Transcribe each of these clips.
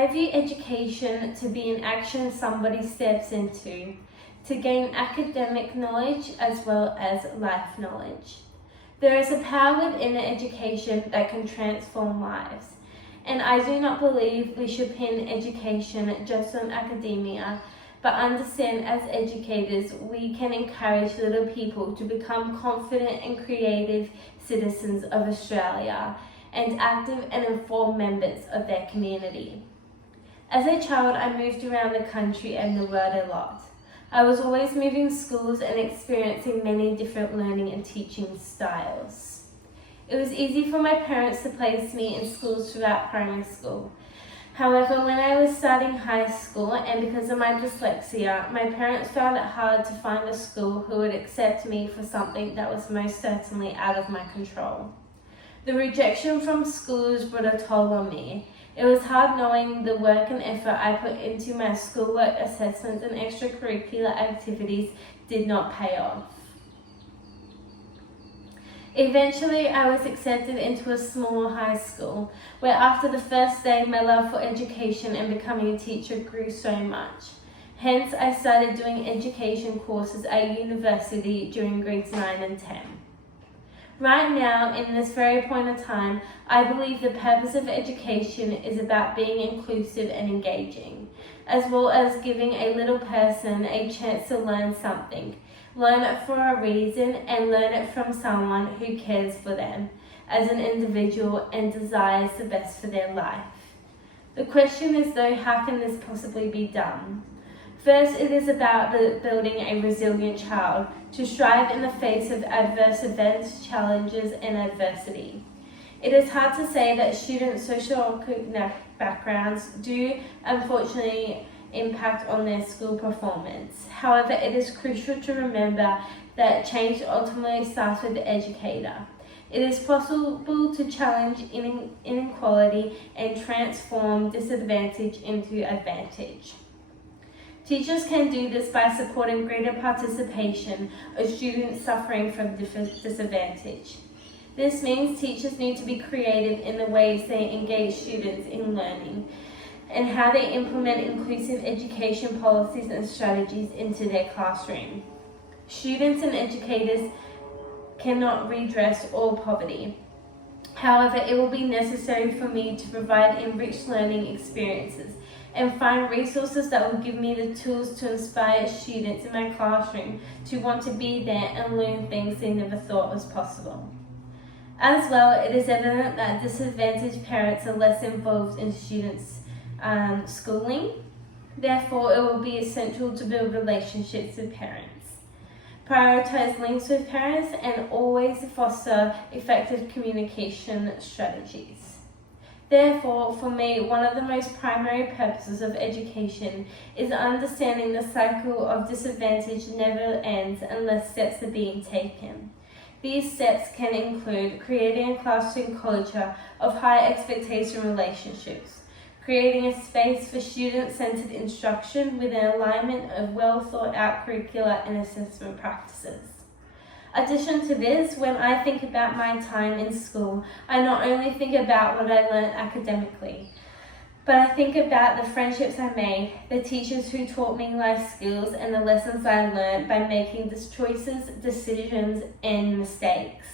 I view education to be an action somebody steps into to gain academic knowledge as well as life knowledge. There is a power within education that can transform lives, and I do not believe we should pin education just on academia, but understand as educators we can encourage little people to become confident and creative citizens of Australia and active and informed members of their community. As a child, I moved around the country and the world a lot. I was always moving schools and experiencing many different learning and teaching styles. It was easy for my parents to place me in schools throughout primary school. However, when I was starting high school and because of my dyslexia, my parents found it hard to find a school who would accept me for something that was most certainly out of my control. The rejection from schools brought a toll on me. It was hard knowing the work and effort I put into my schoolwork assessments and extracurricular activities did not pay off. Eventually, I was accepted into a small high school, where after the first day, my love for education and becoming a teacher grew so much. Hence, I started doing education courses at university during grades 9 and 10. Right now, in this very point of time, I believe the purpose of education is about being inclusive and engaging, as well as giving a little person a chance to learn something. Learn it for a reason and learn it from someone who cares for them as an individual and desires the best for their life. The question is though, how can this possibly be done? First, it is about building a resilient child to strive in the face of adverse events, challenges, and adversity. It is hard to say that students' socioeconomic backgrounds do unfortunately impact on their school performance. However, it is crucial to remember that change ultimately starts with the educator. It is possible to challenge inequality and transform disadvantage into advantage. Teachers can do this by supporting greater participation of students suffering from disadvantage. This means teachers need to be creative in the ways they engage students in learning and how they implement inclusive education policies and strategies into their classroom. Students and educators cannot redress all poverty. However, it will be necessary for me to provide enriched learning experiences and find resources that will give me the tools to inspire students in my classroom to want to be there and learn things they never thought was possible. As well, it is evident that disadvantaged parents are less involved in students' schooling. Therefore, it will be essential to build relationships with parents, prioritize links with parents, and always foster effective communication strategies. Therefore, for me, one of the most primary purposes of education is understanding the cycle of disadvantage never ends unless steps are being taken. These steps can include creating a classroom culture of high expectation relationships, creating a space for student-centered instruction with an alignment of well-thought-out curricula and assessment practices. Addition to this, when I think about my time in school, I not only think about what I learned academically, but I think about the friendships I made, the teachers who taught me life skills, and the lessons I learned by making these choices, decisions, and mistakes.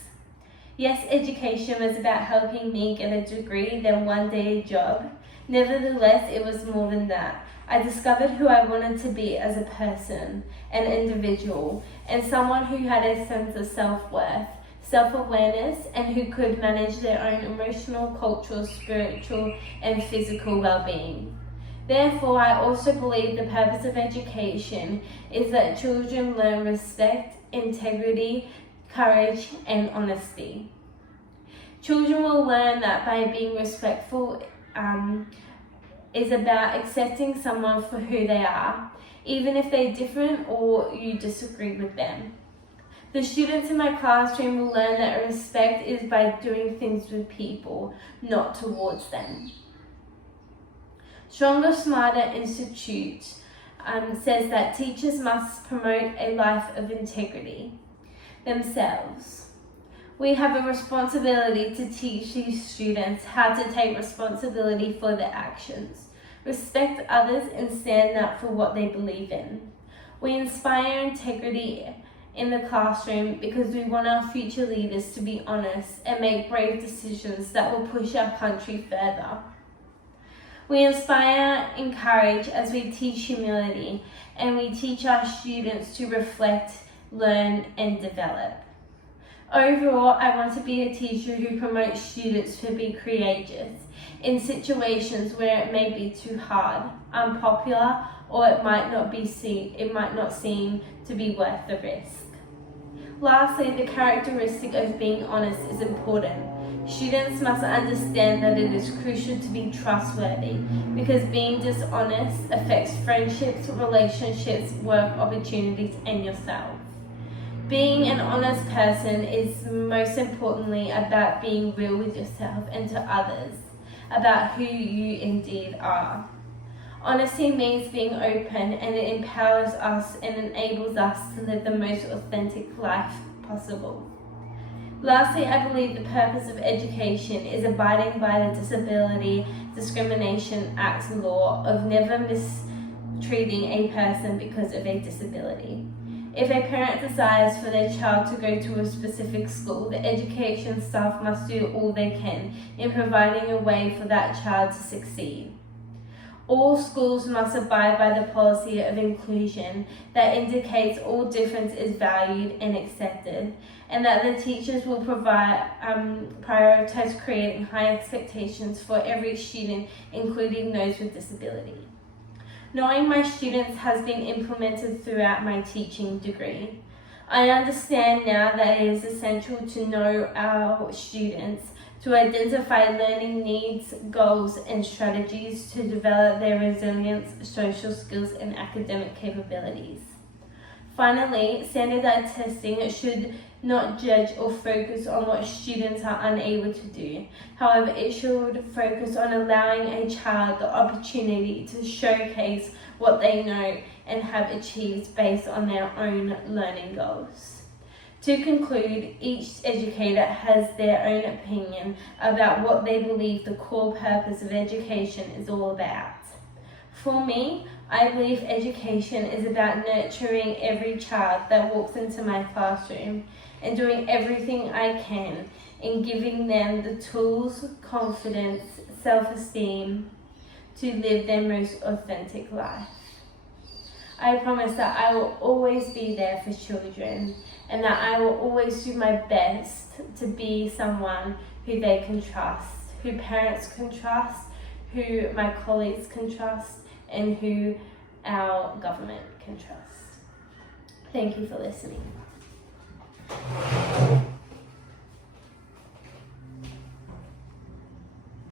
Yes, education was about helping me get a degree, then one day a job. Nevertheless, it was more than that. I discovered who I wanted to be as a person, an individual, and someone who had a sense of self-worth, self-awareness, and who could manage their own emotional, cultural, spiritual, and physical well-being. Therefore, I also believe the purpose of education is that children learn respect, integrity, courage, and honesty. Children will learn that by being respectful is about accepting someone for who they are, even if they're different or you disagree with them. The students in my classroom will learn that respect is by doing things with people, not towards them. Stronger Smarter Institute says that teachers must promote a life of integrity themselves. We have a responsibility to teach these students how to take responsibility for their actions. respect others and stand up for what they believe in. We inspire integrity in the classroom because we want our future leaders to be honest and make brave decisions that will push our country further. We inspire, encourage as we teach humility, and we teach our students to reflect, learn, and develop. Overall, I want to be a teacher who promotes students to be courageous in situations where it may be too hard, unpopular, or it might not seem to be worth the risk. Lastly, the characteristic of being honest is important. Students must understand that it is crucial to be trustworthy because being dishonest affects friendships, relationships, work opportunities, and yourself. Being an honest person is most importantly about being real with yourself and to others, about who you indeed are. Honesty means being open, and it empowers us and enables us to live the most authentic life possible. Lastly, I believe the purpose of education is abiding by the Disability Discrimination Act law of never mistreating a person because of a disability. If a parent desires for their child to go to a specific school, the education staff must do all they can in providing a way for that child to succeed. All schools must abide by the policy of inclusion that indicates all difference is valued and accepted, and that the teachers will prioritize creating high expectations for every student, including those with disability. Knowing my students has been implemented throughout my teaching degree. I understand now that it is essential to know our students, to identify learning needs, goals, and strategies to develop their resilience, social skills, and academic capabilities. Finally, standardized testing should not judge or focus on what students are unable to do. However, it should focus on allowing a child the opportunity to showcase what they know and have achieved based on their own learning goals. To conclude, each educator has their own opinion about what they believe the core purpose of education is all about. For me, I believe education is about nurturing every child that walks into my classroom and doing everything I can in giving them the tools, confidence, self-esteem to live their most authentic life. I promise that I will always be there for children and that I will always do my best to be someone who they can trust, who parents can trust, who my colleagues can trust, and who our government can trust. Thank you for listening.